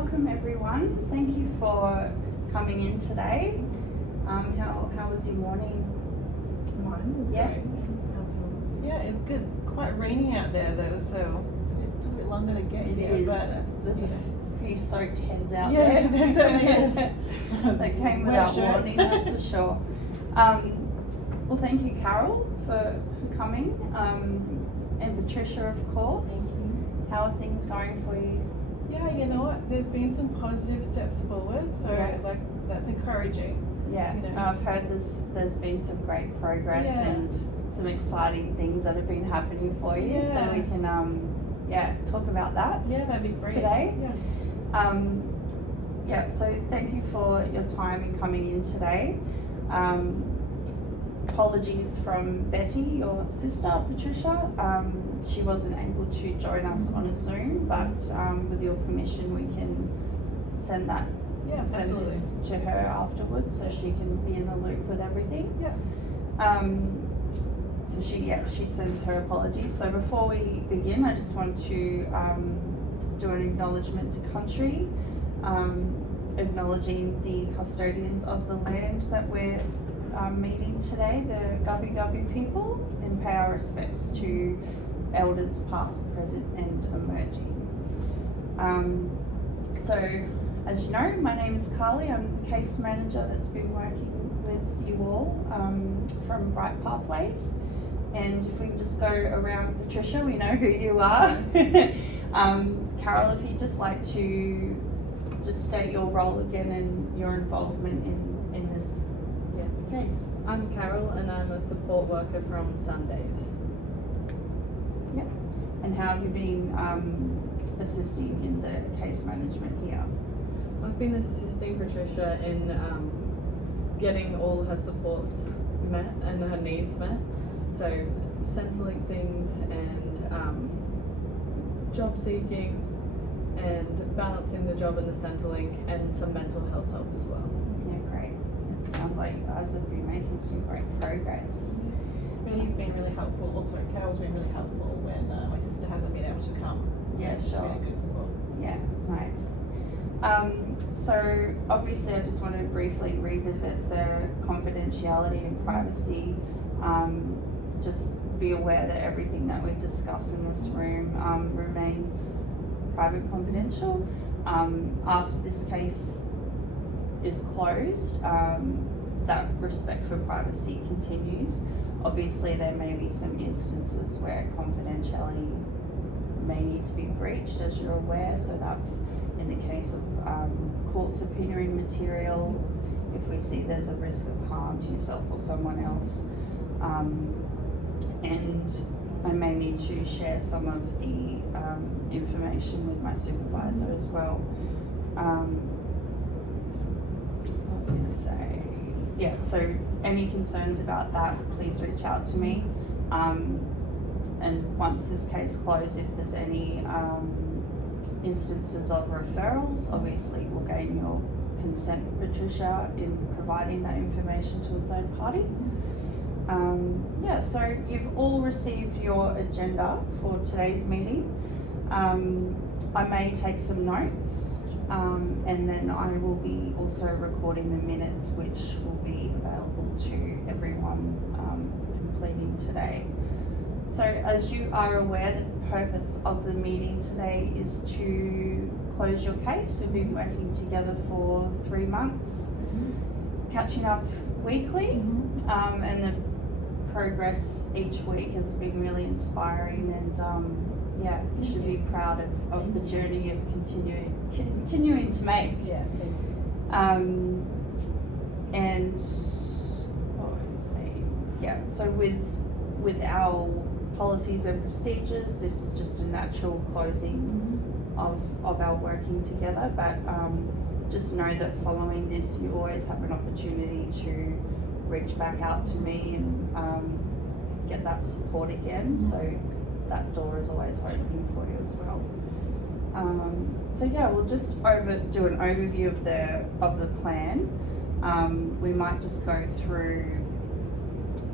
welcome everyone. Thank you for coming in today. How was your morning? Mine was Yeah. great. How was yours? Yeah, it's good. Quite rainy out there though, so it took a bit longer to get here. But There's a few soaked heads out yeah, there. there certainly is. They came without warning, that's for sure. Well, thank you, Carol, for coming, and Patricia, of course. How are things going for you? Yeah, you know what? There's been some positive steps forward, so Yeah. that's encouraging. Yeah, You know. I've heard there's been some great progress Yeah. and some exciting things that have been happening for you. So Yeah. we can talk about that. Yeah, that'd be great. Today. Yeah. So thank you for your time in coming in today. Apologies from Betty, your sister, Patricia. She wasn't able to join us on a Zoom, but with your permission, we can send Yeah, this absolutely. to her afterwards, so she can be in the loop with everything. Yeah. So she sends her apologies. So before we begin, I just want to do an acknowledgement to country, acknowledging the custodians of the land that we're meeting today, the Gubbi Gubbi people, and pay our respects to elders past, present and emerging. So as you know, my name is Carly. I'm the case manager that's been working with you all from Bright Pathways. And if we can just go around Patricia, we know who you are. Carol, if you'd just like to just state your role again and your involvement in this case. I'm Carol and I'm a support worker from Sundays. Yeah. And how have you been assisting in the case management here? I've been assisting Patricia in getting all her supports met and her needs met. So Centrelink things and job seeking and balancing the job and the Centrelink and some mental health help as well. Yeah, great. It sounds like you guys have been making some great progress. Betty's been really helpful. Also, Carol's been really helpful when my sister hasn't been able to come. So Yeah, she's sure. been a good support. Yeah, nice. So obviously I just want to briefly revisit the confidentiality and privacy. Just be aware that everything that we discuss in this room remains private, confidential. After this case is closed, that respect for privacy continues. Obviously there may be some instances where confidentiality may need to be breached, as you're aware, so that's in the case of court subpoenaing material, if we see there's a risk of harm to yourself or someone else. And I may need to share some of the information with my supervisor as well. I was going to say, yeah, so any concerns about that, please reach out to me. And once this case closes, if there's any instances of referrals, obviously we'll gain your consent, Patricia, in providing that information to a third party. So you've all received your agenda for today's meeting. I may take some notes, and then I will be also recording the minutes, which will be available to everyone completing today. So as you are aware, the purpose of the meeting today is to close your case. We've been working together for 3 months, catching up weekly, and the progress each week has been really inspiring, and you should be proud of the journey of continuing to make. Yeah, thank you. And what was I saying? Yeah, so with our policies and procedures, this is just a natural closing of our working together, but just know that following this you always have an opportunity to reach back out to me and get that support again, so that door is always open for you as well. We'll just do an overview of the plan. We might just go through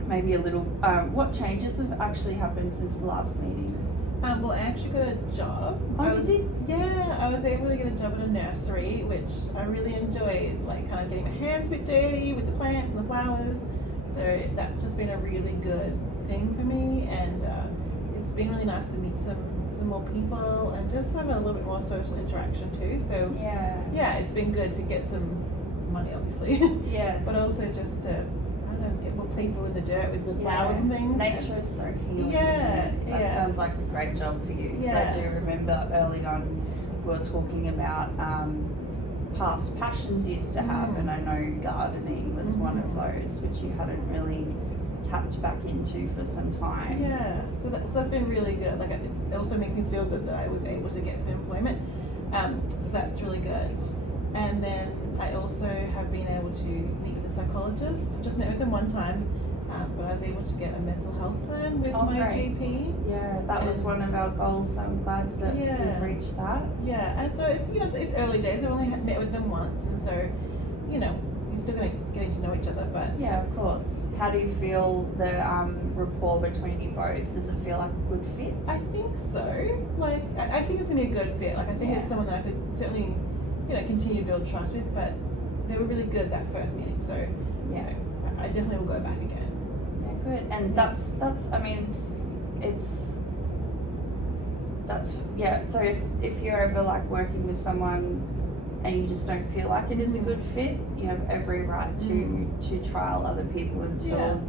maybe a little what changes have actually happened since the last meeting. Well, I actually got a job. Oh, I you was, did? Yeah, I was able to get a job at a nursery, which I really enjoyed, like kind of getting my hands a bit dirty with the plants and the flowers. So that's just been a really good thing for me, and it's been really nice to meet some more people and just have a little bit more social interaction too. So yeah, it's been good to get some money, obviously. Yes. But also just to, I don't know, get more playful in the dirt with the flowers and things. Nature is so healing, Yeah, isn't it? That yeah. sounds like a great job for you. Yeah. So I do remember early on we were talking about past passions you used to have, and I know gardening was one of those which you hadn't really tapped back into for some time. Yeah, so that's been really good. Like, it also makes me feel good that I was able to get some employment. So that's really good. And then I also have been able to meet with a psychologist. Just met with them one time, but I was able to get a mental health plan with my great. GP. Yeah, that was one of our goals, so I'm glad that Yeah. we've reached that. Yeah, and so it's, you know, it's early days. I've only met with them once, and so, you know, you're still getting to know each other. But Yeah, of course. How do you feel the rapport between you both? Does it feel like a good fit? I think so. Like, I think it's gonna be a good fit. Like, I think it's someone that I could certainly, you know, continue to build trust with. But they were really good that first meeting, so you know, I definitely will go back again. Yeah, good. And that's I mean, so if you're ever like working with someone and you just don't feel like it is a good fit, you have every right to trial other people until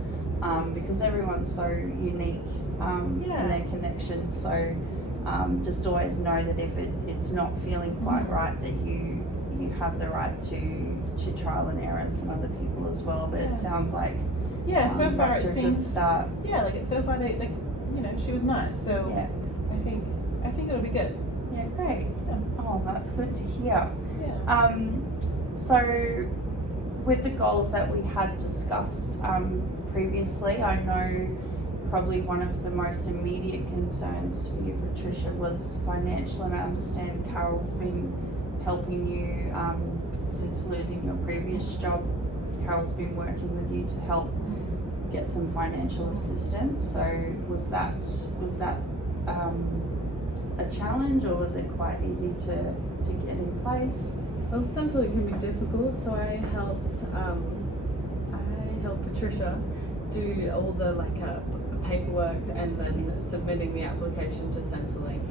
because everyone's so unique in their connections. So just always know that if it's not feeling quite right, that you have the right to trial and error some other people as well. But it sounds like so far after it a good seems start. Yeah, like so far they you know, she was nice. So I think it'll be good. Yeah, great. Oh, that's good to hear. Yeah. So with the goals that we had discussed previously, I know probably one of the most immediate concerns for you, Patricia, was financial, and I understand Carol's been helping you since losing your previous job. Carol's been working with you to help get some financial assistance. So was that a challenge, or was it quite easy to get in place? Well, sometimes it can be difficult, so I helped Patricia do all the paperwork and then submitting the application to Centrelink.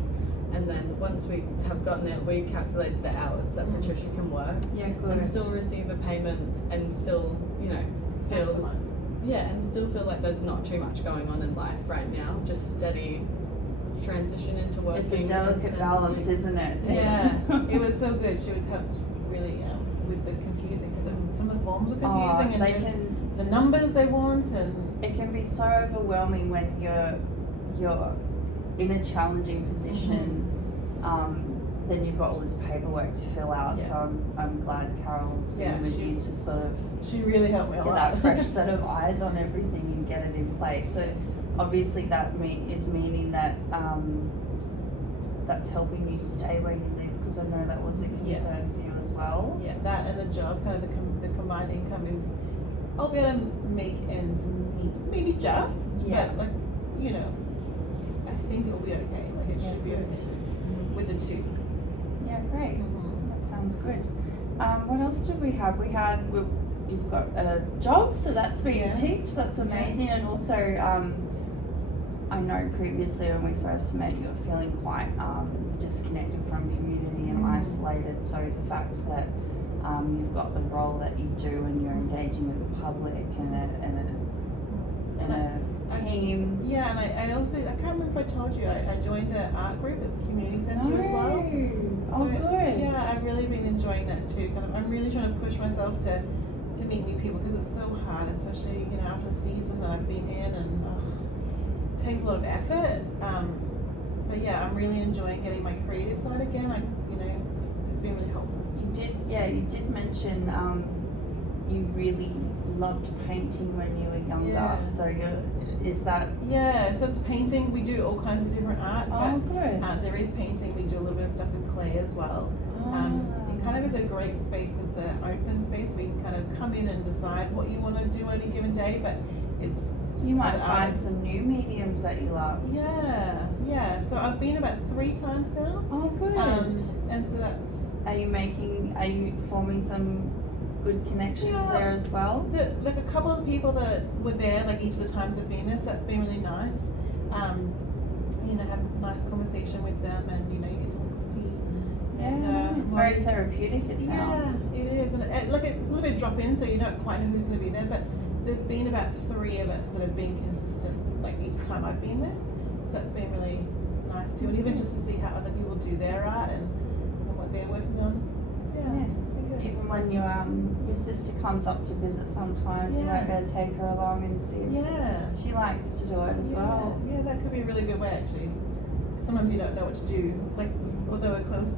And then once we have gotten it, we calculated the hours that Patricia can work and still receive a payment and still, you know, feel and still feel like there's not too much going on in life right now. Just steady transition into working. It's a delicate balance, isn't it? Yeah, it was so good. She was helped really with the confusing, because some of the forms were confusing and the numbers they want, and it can be so overwhelming when you're in a challenging position. Then you've got all this paperwork to fill out. So I'm glad Carol's been with you to sort of. She really helped me a lot. Get that fresh set of eyes on everything and get it in place. So obviously that is meaning that that's helping you stay where you live, because I know that was a concern for you as well. Yeah, that and the job, kind of the combined income is, I'll be able to make ends meet, maybe just, but like, you know, I think it'll be okay. Like it should be okay with the two. Yeah, great. That sounds good. What else did we have? You've got a job, so that's been ticked. That's amazing. And also, I know previously when we first met, you were feeling quite disconnected from community and isolated. So the fact that you've got the role that you do and you're engaging with the public and a team. Yeah, and I also, I can't remember if I told you, I joined an art group at the community centre as well. Oh, So good. Yeah, I've really been enjoying that too. I'm really trying to push myself to meet new people, because it's so hard, especially, you know, after the season that I've been in, and it takes a lot of effort. But yeah, I'm really enjoying getting my creative side again. You know, it's been really helpful. You did mention you really loved painting when you were younger. Yeah. So is that? Yeah, so it's painting. We do all kinds of different art. Oh, but, good. there is painting. We do a little bit of stuff with clay as well. It kind of is a great space. It's an open space where you can kind of come in and decide what you want to do on any given day, but it's just You might for the find artists. some new mediums that you love. Yeah. So I've been about 3 times now. Oh, good. And so that's Are you forming some good connections Yeah. there as well? like a couple of people that were there, like each of the times I've been there, so that's been really nice. Have a nice conversation with them, and you get to look at tea. And, It's very therapeutic, it sounds. Yeah, it is, and it's a little bit drop in, so you don't quite know who's going to be there. But there's been about 3 of us that have been consistent, like each time I've been there. So that's been really nice too, and even just to see how other people do their art and what they're working on. Yeah. It's been good. Even when your sister comes up to visit sometimes, you might better take her along and see if Yeah. she likes to do it as well. Yeah, that could be a really good way actually. Sometimes you don't know what to do, like although we're close.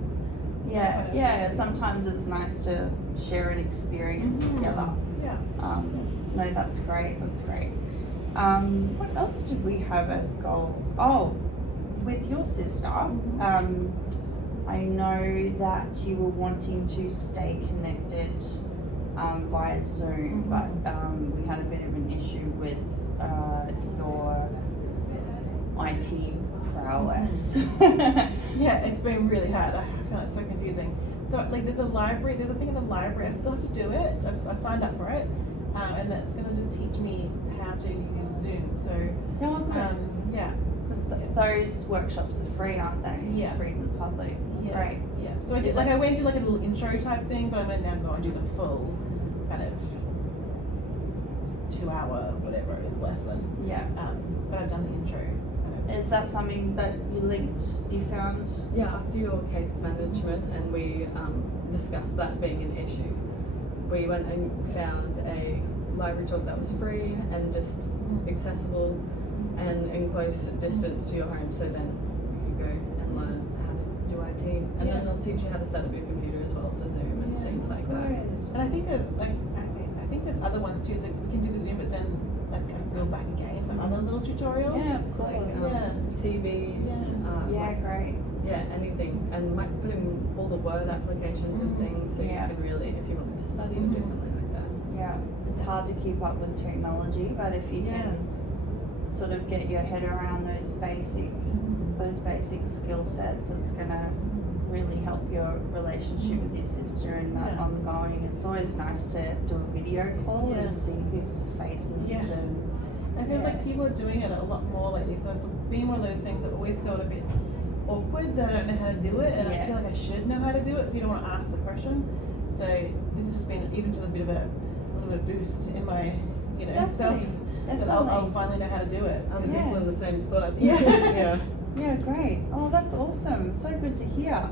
Yeah. Sometimes it's nice to share an experience together. Yeah. No, that's great. That's great. What else did we have as goals? Oh, with your sister, I know that you were wanting to stay connected via Zoom, but we had a bit of an issue with your IT prowess. Yeah, it's been really hard. I feel it's so confusing. So like there's a thing in the library, I still have to do it. I've signed up for it. And that's gonna just teach me how to use Zoom. So yeah. Because those workshops are free, aren't they? Yeah. Free to the public. Yeah. Great. Yeah. So I did I went to like a little intro type thing, but I'm gonna now go and do the full kind of 2-hour whatever it is lesson. Yeah. But I've done the intro. Is that something that you found? Yeah, after your case management and we discussed that being an issue, we went and found a library talk that was free and just accessible and in close distance to your home, so then you could go and learn how to do IT, and then they'll teach you how to set up your computer as well for Zoom and things like that. And I think that I think there's other ones too, so we can do the Zoom but then I can go back again for other little tutorials. Yeah, of Like course. CVs, Great. anything, and putting all the Word applications and things, so you can really, if you wanted to study or do something like that. Yeah, it's hard to keep up with technology, but if you can sort of get your head around those basic skill sets, it's gonna really help your relationship with your sister and that ongoing. It's always nice to do a video call and see people's faces and it feels like people are doing it a lot more lately, so it's been one of those things that always felt a bit awkward that I don't know how to do it, and I feel like I should know how to do it, so you don't want to ask the question. So this has just been even just a little bit of boost in my self that I'll finally know how to do it. Other people in the same spot. Yeah. Yeah, great. Oh, that's awesome. So good to hear.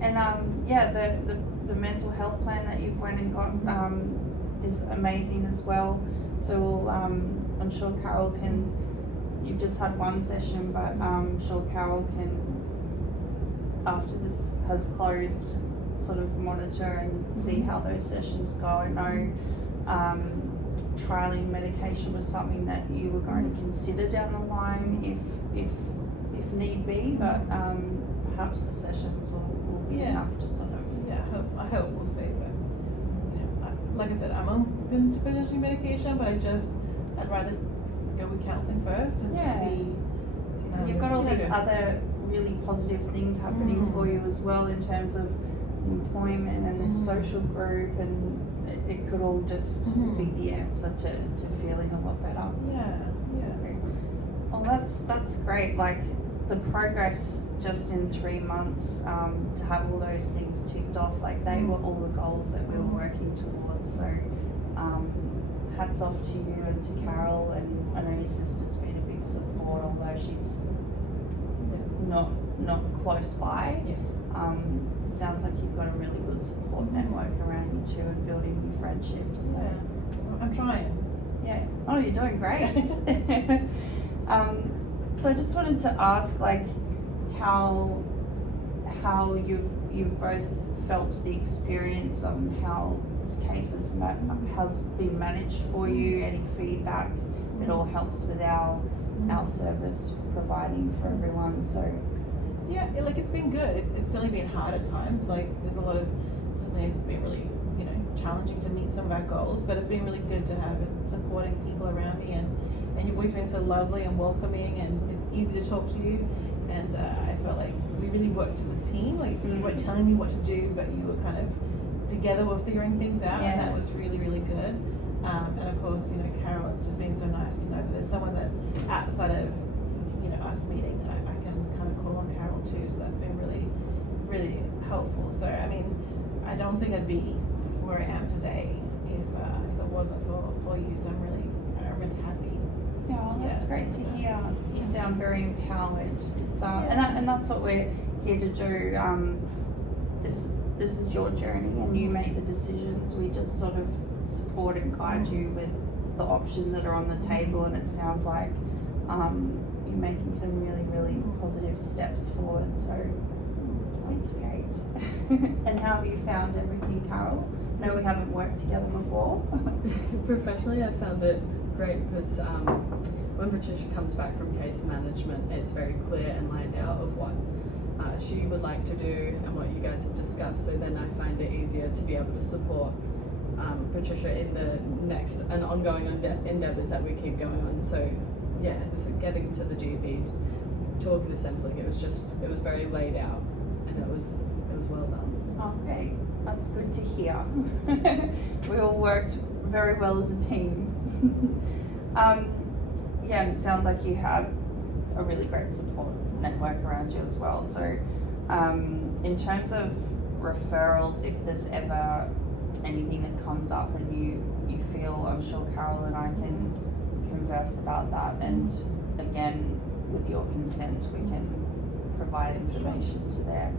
And the mental health plan that you've went and got is amazing as well. So we'll, I'm sure Carol can. You've just had one session, but I'm sure Carol can, after this has closed, sort of monitor and see how those sessions go. I know trialing medication was something that you were going to consider down the line if need be, but perhaps the sessions will be enough to sort of. Yeah, I hope we'll see. But like I said, I'm open to finishing medication, but I'd rather go with counselling first and just see. You've got all these other really positive things happening for you as well in terms of employment and this social group, and it could all just be the answer to feeling a lot better. Yeah. Well, that's great. Like the progress just in 3 months to have all those things ticked off, like they were all the goals that we were working towards. So hats off to you and to Carol, and I know your sister's been a big support, although she's not close by. It sounds like you've got a really good support network around you too, and building new friendships. So. Yeah, I'm trying. Yeah. Oh, you're doing great. So I just wanted to ask, like, how you've both felt the experience on how this case has been managed for you. Any feedback? It all helps with our service providing for everyone. So yeah, it's been good. It's certainly been hard at times. Like there's a lot of some days it's been really, you know, challenging to meet some of our goals, but it's been really good to have supporting people around me, and you've always been so lovely and welcoming, and it's easy to talk to you, and I felt like we really worked as a team. Like you weren't telling me what to do, but you were kind of together, we're figuring things out, and that was really, really good. And of course, you know, Carol, it's just been so nice to know that there's someone that outside of, you know, us meeting, I can kind of call on Carol too, so that's been really, really helpful. So I mean, I don't think I'd be where I am today if it wasn't for you. So I'm really happy. Yeah, well, that's great to hear. You sound very empowered. It's and that's what we're here to do. This is your journey, and you make the decisions. We just sort of support and guide you with the options that are on the table, and it sounds like you're making some really, really positive steps forward. So that's great. And how have you found everything, Carol? No, we haven't worked together before. Professionally, I found it great because when Patricia comes back from case management, it's very clear and laid out of what she would like to do and what you guys have discussed. So then I find it easier to be able to support Patricia in the next and ongoing endeavours that we keep going on. So yeah, it was getting to the GP, talking to Centrelink. It was very laid out, and it was well done. Oh, great. That's good to hear. We all worked very well as a team. Yeah, and it sounds like you have a really great support network around you as well. So in terms of referrals, if there's ever anything that comes up and you feel, I'm sure Carol and I can converse about that, and again, with your consent, we can provide information to there.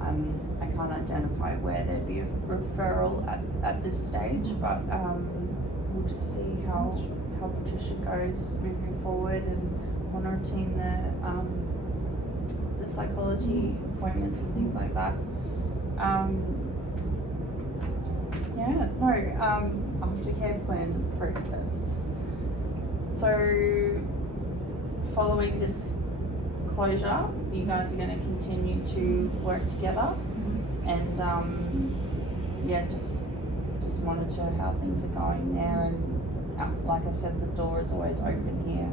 I can't identify where there'd be a referral at this stage, but we'll just see how Patricia goes moving forward, and monitoring the psychology appointments and things like that. Aftercare plan process. So following this closure, you guys are going to continue to work together, and just monitor how things are going there. And like I said, the door is always open here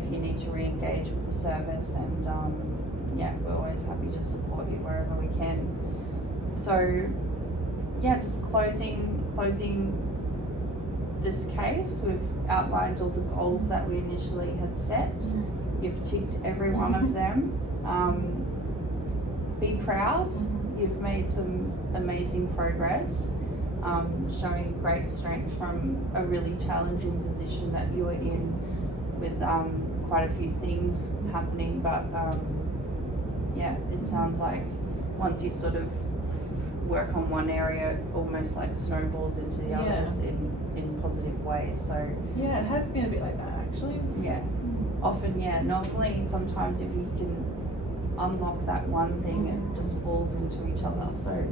if you need to re-engage with the service, and we're always happy to support you wherever we can. So just closing this case, we've outlined all the goals that we initially had set. You've ticked every one of them. Be proud. You've made some amazing progress, showing great strength from a really challenging position that you were in, with quite a few things happening. But it sounds like once you sort of work on one area, almost like snowballs into the others in positive ways. So it has been a bit like that actually. Often, normally sometimes if you can unlock that one thing, it just falls into each other. So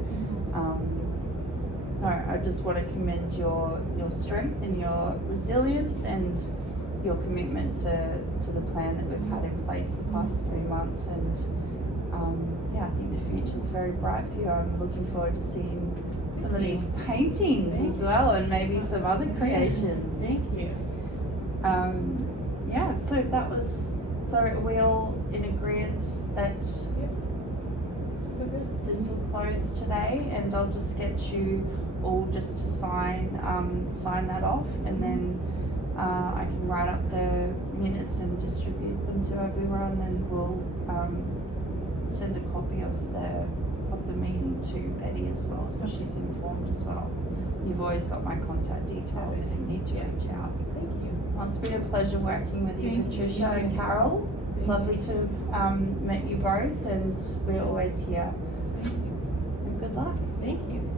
I just want to commend your strength and your resilience and your commitment to the plan that we've had in place the past 3 months, and I think the future's very bright for you. I'm looking forward to seeing some of these paintings as well, and maybe some other creations. Thank you. So are we all in agreement that this will close today, and I'll just get you all just to sign that off, and then I can write up the minutes and distribute them to everyone, and we'll send a copy of the meeting to Betty as well, so she's informed as well. You've always got my contact details if you need to reach out. Thank you. Well, it's been a pleasure working with you, Patricia and Carol. It's lovely to have met you both, and we're always here. Thank you. And good luck. Thank you.